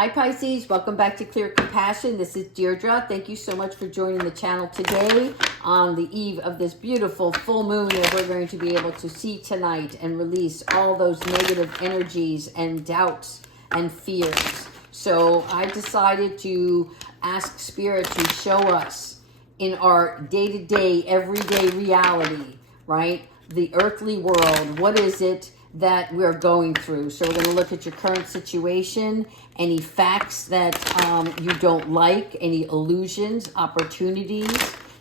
Hi Pisces, welcome back to Clear Compassion. This is Deirdre. Thank you so much for joining the channel today on the eve of this beautiful full moon that we're going to be able to see tonight and release all those negative energies and doubts and fears. So I decided to ask Spirit to show us in our day-to-day, everyday reality, right? The earthly world, what is it that we're going through? So we're going to look at your current situation, any facts that you don't like, any illusions, opportunities,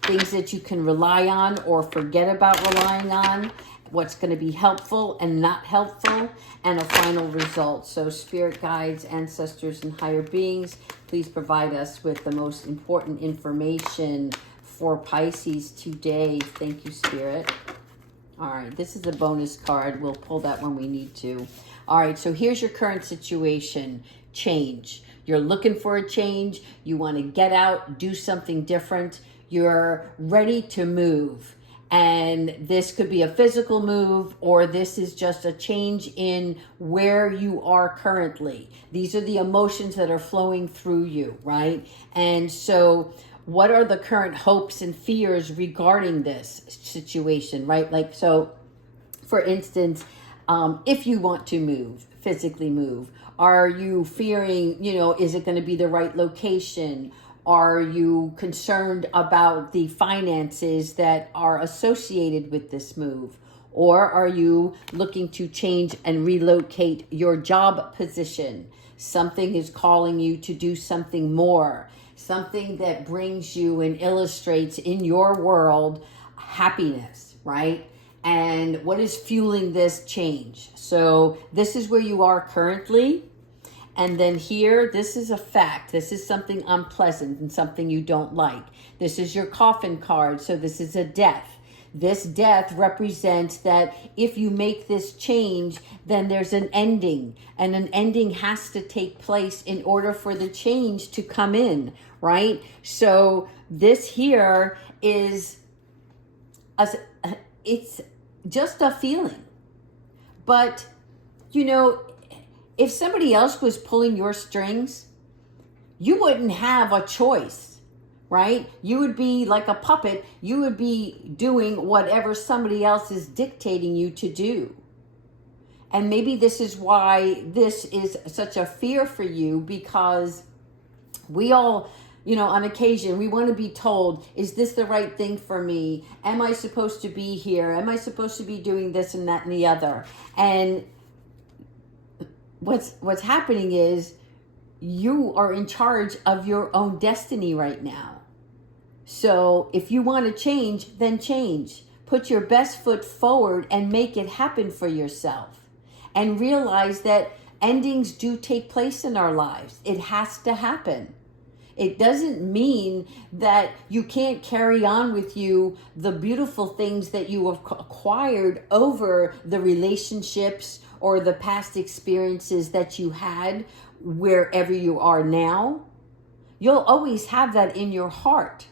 things that you can rely on or forget about relying on, what's going to be helpful and not helpful, and a final result. So spirit guides, ancestors, and higher beings, please provide us with the most important information for Pisces today. Thank you, Spirit. All right, this is a bonus card. We'll pull that when we need to. All right, so here's your current situation. Change. You're looking for a change. You want to get out, do something different. You're ready to move. And this could be a physical move, or this is just a change in where you are currently. These are the emotions that are flowing through you, right? And so what are the current hopes and fears regarding this situation, right? Like, so for instance, if you want to move, physically move, are you fearing, is it going to be the right location? Are you concerned about the finances that are associated with this move? Or are you looking to change and relocate your job position? Something is calling you to do something more. Something that brings you and illustrates in your world happiness, right? And what is fueling this change? So this is where you are currently. And then here, this is a fact. This is something unpleasant and something you don't like. This is your coffin card. So this is a death. This death represents that if you make this change, then there's an ending. And an ending has to take place in order for the change to come in, right? So this here is, it's just a feeling. But, if somebody else was pulling your strings, you wouldn't have a choice, right? You would be like a puppet. You would be doing whatever somebody else is dictating you to do. And maybe this is why this is such a fear for you, because we all, on occasion, we want to be told, is this the right thing for me? Am I supposed to be here? Am I supposed to be doing this and that and the other? And what's happening is you are in charge of your own destiny right now. So if you want to change, then change. Put your best foot forward and make it happen for yourself. And realize that endings do take place in our lives. It has to happen. It doesn't mean that you can't carry on with you the beautiful things that you have acquired over the relationships or the past experiences that you had wherever you are now. You'll always have that in your heart.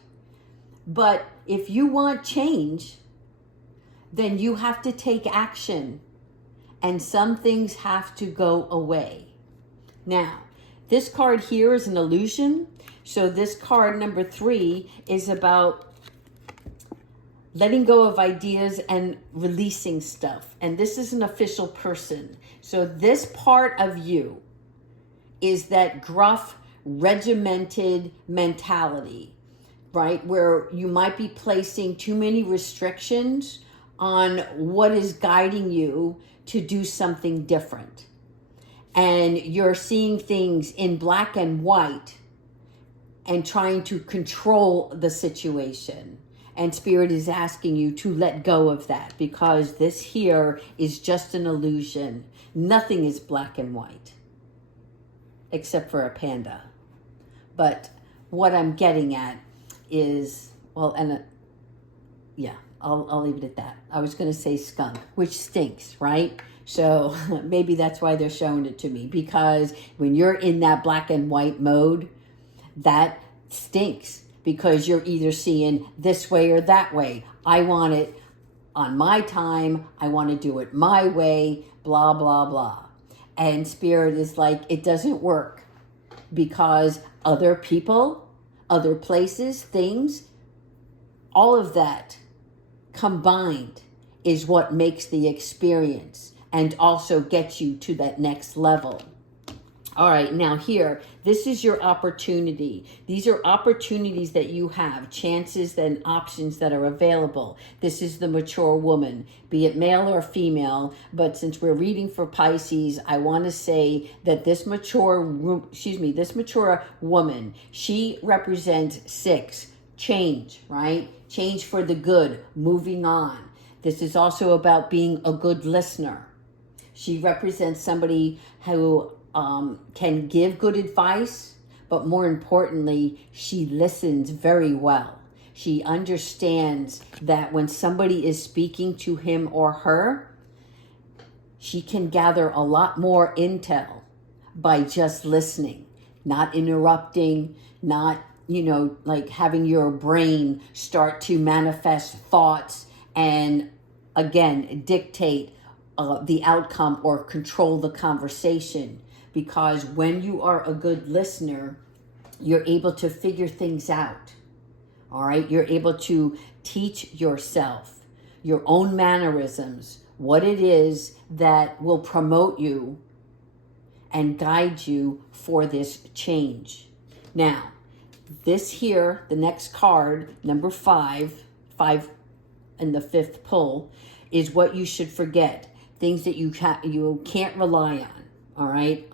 But if you want change, then you have to take action. And some things have to go away. Now, this card here is an illusion. So this card, number 3, is about letting go of ideas and releasing stuff. And this is an official person. So this part of you is that gruff, regimented mentality, right? Where you might be placing too many restrictions on what is guiding you to do something different. And you're seeing things in black and white and trying to control the situation. And Spirit is asking you to let go of that, because this here is just an illusion. Nothing is black and white, except for a panda. But what I'm getting at is, I'll leave it at that. I was going to say skunk, which stinks, right? So maybe that's why they're showing it to me, because when you're in that black and white mode, that stinks, because you're either seeing this way or that way. I want it on my time. I want to do it my way, blah, blah, blah. And Spirit is like, it doesn't work. because other people, other places, things, all of that combined is what makes the experience and also gets you to that next level. All right, now here, this is your opportunity. These are opportunities that you have, chances and options that are available. This is the mature woman, be it male or female. But since we're reading for Pisces, I want to say that this mature woman, she represents 6, change, right? Change for the good, moving on. This is also about being a good listener. She represents somebody who can give good advice, but more importantly, she listens very well. She understands that when somebody is speaking to him or her, she can gather a lot more intel by just listening, not interrupting, not, like having your brain start to manifest thoughts and, again, dictate the outcome or control the conversation. Because when you are a good listener, you're able to figure things out. All right? You're able to teach yourself your own mannerisms, what it is that will promote you and guide you for this change. Now, this here, the next card, number 5 in the 5th pull, is what you should forget. Things that you can't rely on. All right.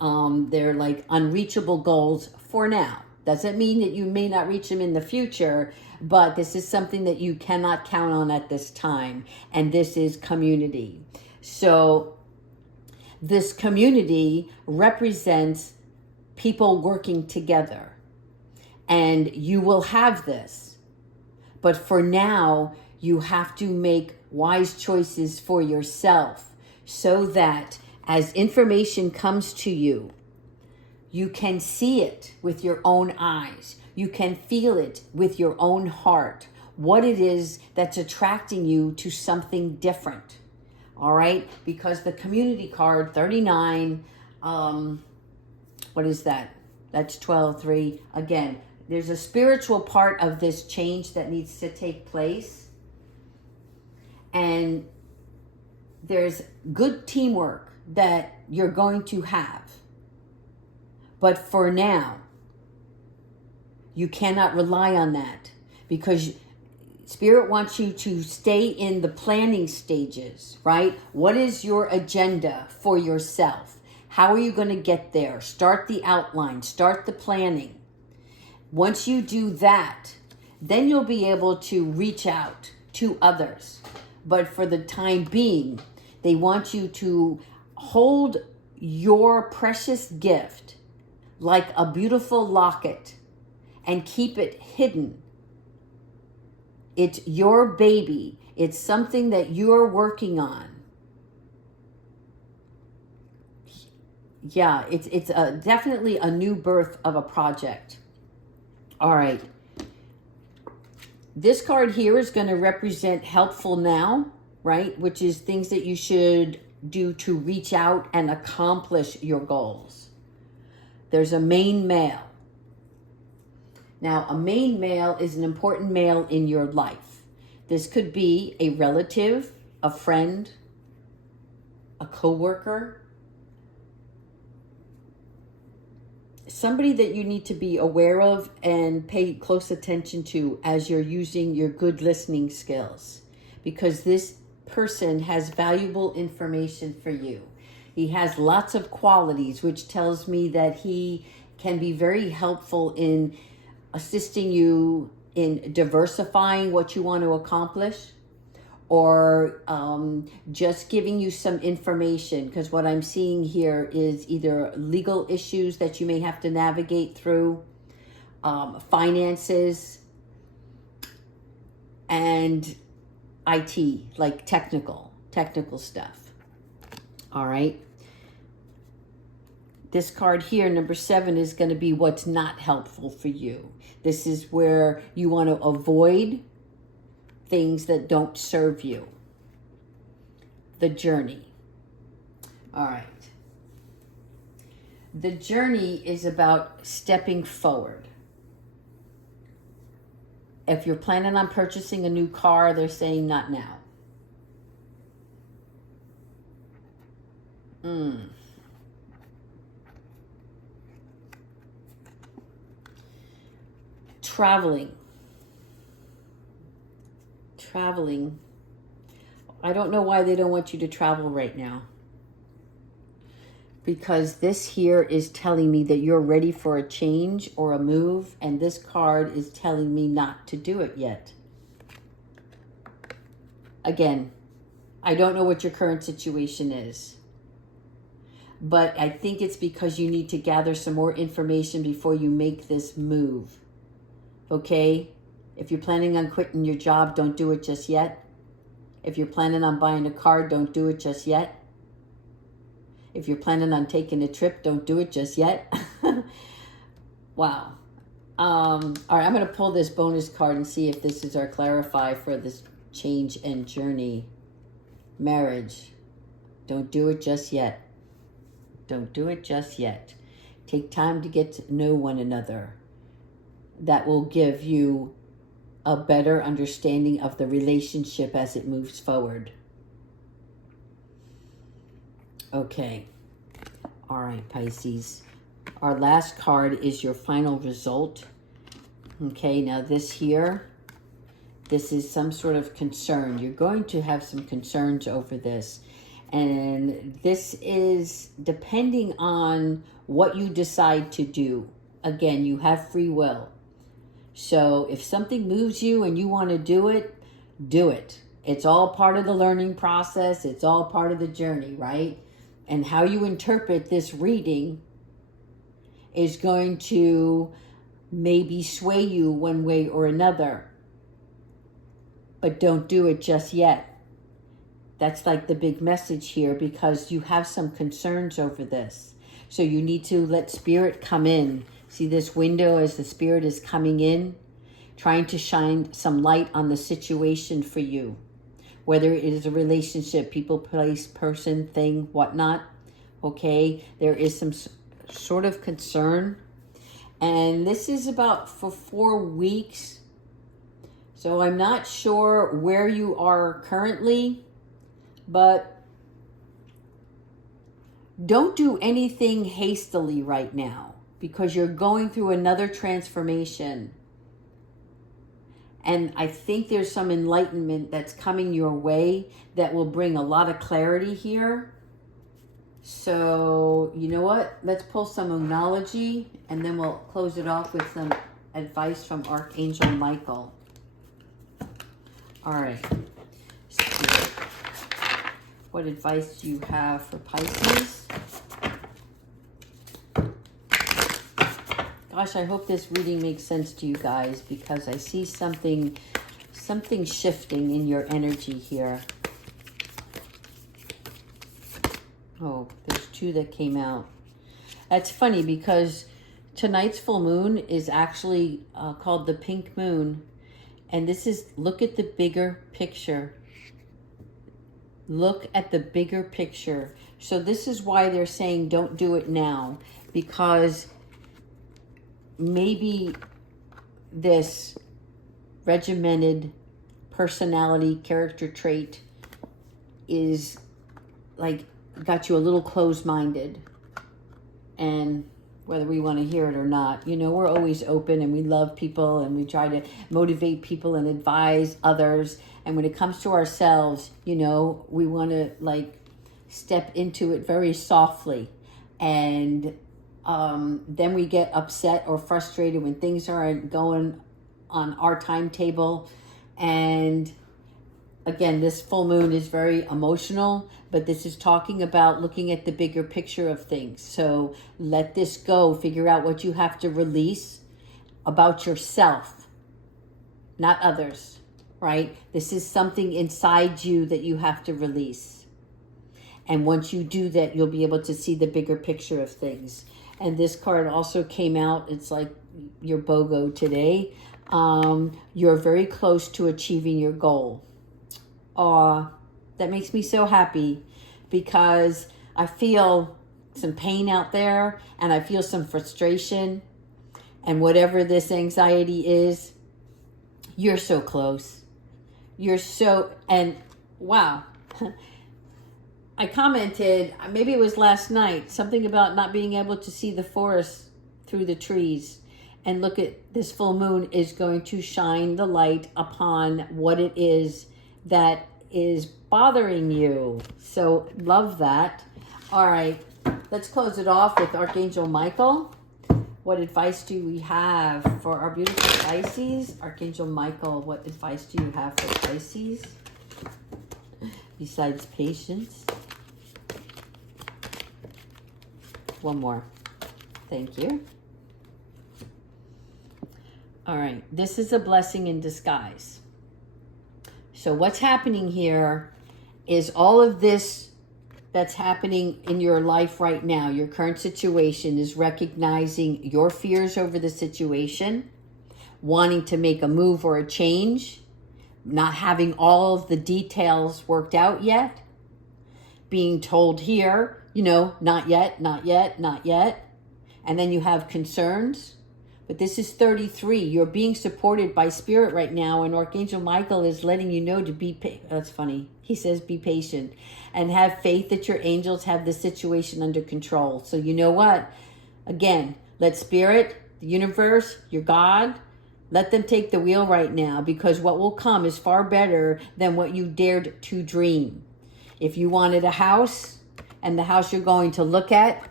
They're like unreachable goals for now. Doesn't mean that you may not reach them in the future, but this is something that you cannot count on at this time. And this is community. So this community represents people working together. And you will have this. But for now, you have to make wise choices for yourself so that as information comes to you, you can see it with your own eyes. You can feel it with your own heart, what it is that's attracting you to something different. All right? Because the community card, 39, what is that? That's 12-3. Again, there's a spiritual part of this change that needs to take place. And there's good teamwork that you're going to have. But for now, you cannot rely on that because Spirit wants you to stay in the planning stages, right? What is your agenda for yourself? How are you going to get there? Start the outline, start the planning. Once you do that, then you'll be able to reach out to others. But for the time being, they want you to hold your precious gift like a beautiful locket and keep it hidden. It's your baby. It's something that you're working on. Yeah, it's definitely a new birth of a project. All right. This card here is going to represent helpful now, right? Which is things that you should do to reach out and accomplish your goals. There's a main male. Now, a main male is an important male in your life. This could be a relative, a friend, a coworker, somebody that you need to be aware of and pay close attention to as you're using your good listening skills, because this person has valuable information for you. He has lots of qualities, which tells me that he can be very helpful in assisting you in diversifying what you want to accomplish, or just giving you some information, because what I'm seeing here is either legal issues that you may have to navigate through, finances, and IT, like technical stuff. All right. This card here, number 7, is going to be what's not helpful for you. This is where you want to avoid things that don't serve you. The journey. All right. The journey is about stepping forward. If you're planning on purchasing a new car, they're saying not now. Traveling. I don't know why they don't want you to travel right now. Because this here is telling me that you're ready for a change or a move, and this card is telling me not to do it yet. Again, I don't know what your current situation is, but I think it's because you need to gather some more information before you make this move. Okay? If you're planning on quitting your job, don't do it just yet. If you're planning on buying a car, don't do it just yet. If you're planning on taking a trip, don't do it just yet. Wow. All right, I'm going to pull this bonus card and see if this is our clarify for this change and journey. Marriage. Don't do it just yet. Don't do it just yet. Take time to get to know one another. That will give you a better understanding of the relationship as it moves forward. Okay. All right, Pisces. Our last card is your final result. Okay, now this here, this is some sort of concern. You're going to have some concerns over this. And this is depending on what you decide to do. Again, you have free will. So if something moves you and you want to do it, do it. It's all part of the learning process. It's all part of the journey, right? And how you interpret this reading is going to maybe sway you one way or another. But don't do it just yet. That's like the big message here, because you have some concerns over this. So you need to let spirit come in. See this window as the spirit is coming in, trying to shine some light on the situation for you. Whether it is a relationship, people, place, person, thing, whatnot. Okay, there is some sort of concern. And this is about for 4 weeks. So I'm not sure where you are currently, but don't do anything hastily right now, because you're going through another transformation. And I think there's some enlightenment that's coming your way that will bring a lot of clarity here. So, you know what? Let's pull some Moonology, and then we'll close it off with some advice from Archangel Michael. All right. Spirit, what advice do you have for Pisces? Gosh, I hope this reading makes sense to you guys, because I see something shifting in your energy here. Oh, there's 2 that came out. That's funny, because tonight's full moon is actually called the pink moon. And this is, look at the bigger picture. Look at the bigger picture. So this is why they're saying don't do it now, because maybe this regimented personality character trait is like got you a little closed-minded. And whether we want to hear it or not, you know, we're always open and we love people and we try to motivate people and advise others. And when it comes to ourselves, you know, we want to like step into it very softly. And then we get upset or frustrated when things aren't going on our timetable. And again, this full moon is very emotional, but this is talking about looking at the bigger picture of things. So let this go. Figure out what you have to release about yourself, not others, right? This is something inside you that you have to release. And once you do that, you'll be able to see the bigger picture of things. And this card also came out. It's like your BOGO today. You're very close to achieving your goal. That makes me so happy, because I feel some pain out there, and I feel some frustration. And whatever this anxiety is, you're so close. You're so, and wow. I commented, maybe it was last night, something about not being able to see the forest through the trees. And look at this full moon is going to shine the light upon what it is that is bothering you. So love that. All right, let's close it off with Archangel Michael. What advice do we have for our beautiful Pisces? Archangel Michael, what advice do you have for Pisces? Besides patience. One more. Thank you. All right. This is a blessing in disguise. So what's happening here is all of this that's happening in your life right now, your current situation, is recognizing your fears over the situation, wanting to make a move or a change, not having all of the details worked out yet, being told here, not yet, not yet, not yet. And then you have concerns. But this is 33. You're being supported by Spirit right now, and Archangel Michael is letting you know to be that's funny. He says be patient and have faith that your angels have the situation under control. So you know what? Again, let Spirit, the universe, your God, let them take the wheel right now, because what will come is far better than what you dared to dream. If you wanted a house, and the house you're going to look at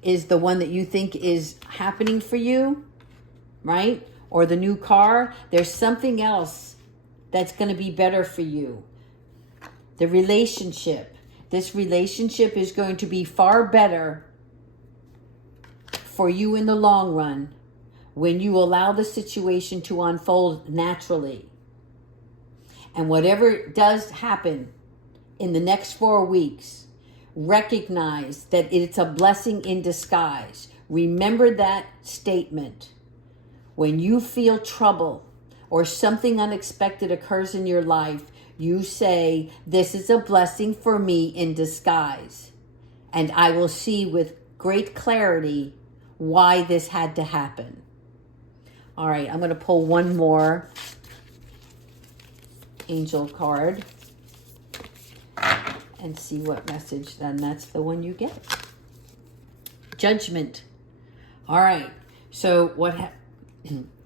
is the one that you think is happening for you, right? Or the new car, there's something else that's going to be better for you. The relationship. This relationship is going to be far better for you in the long run when you allow the situation to unfold naturally. And whatever does happen in the next 4 weeks, recognize that it's a blessing in disguise. Remember that statement. When you feel trouble or something unexpected occurs in your life, you say, this is a blessing for me in disguise. And I will see with great clarity why this had to happen. All right, I'm going to pull one more angel card and see what message, then that's the one you get. Judgment. All right. So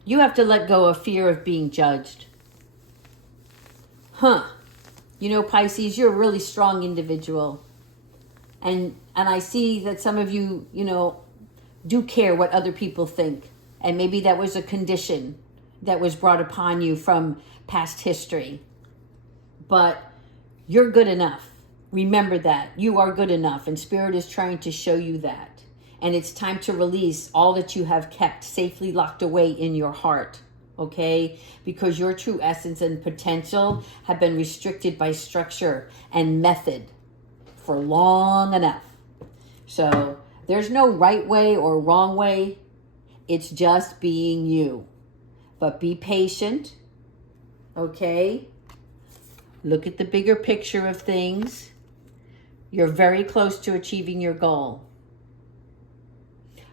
you have to let go of fear of being judged. Pisces, you're a really strong individual. And I see that some of you, do care what other people think. And maybe that was a condition that was brought upon you from past history. But you're good enough. Remember that. You are good enough, and Spirit is trying to show you that. And it's time to release all that you have kept safely locked away in your heart, okay? Because your true essence and potential have been restricted by structure and method for long enough. So there's no right way or wrong way. It's just being you. But be patient, okay? Look at the bigger picture of things. You're very close to achieving your goal.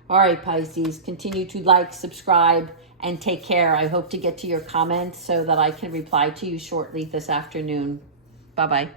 All right, Pisces, continue to like, subscribe, and take care. I hope to get to your comments so that I can reply to you shortly this afternoon. Bye-bye.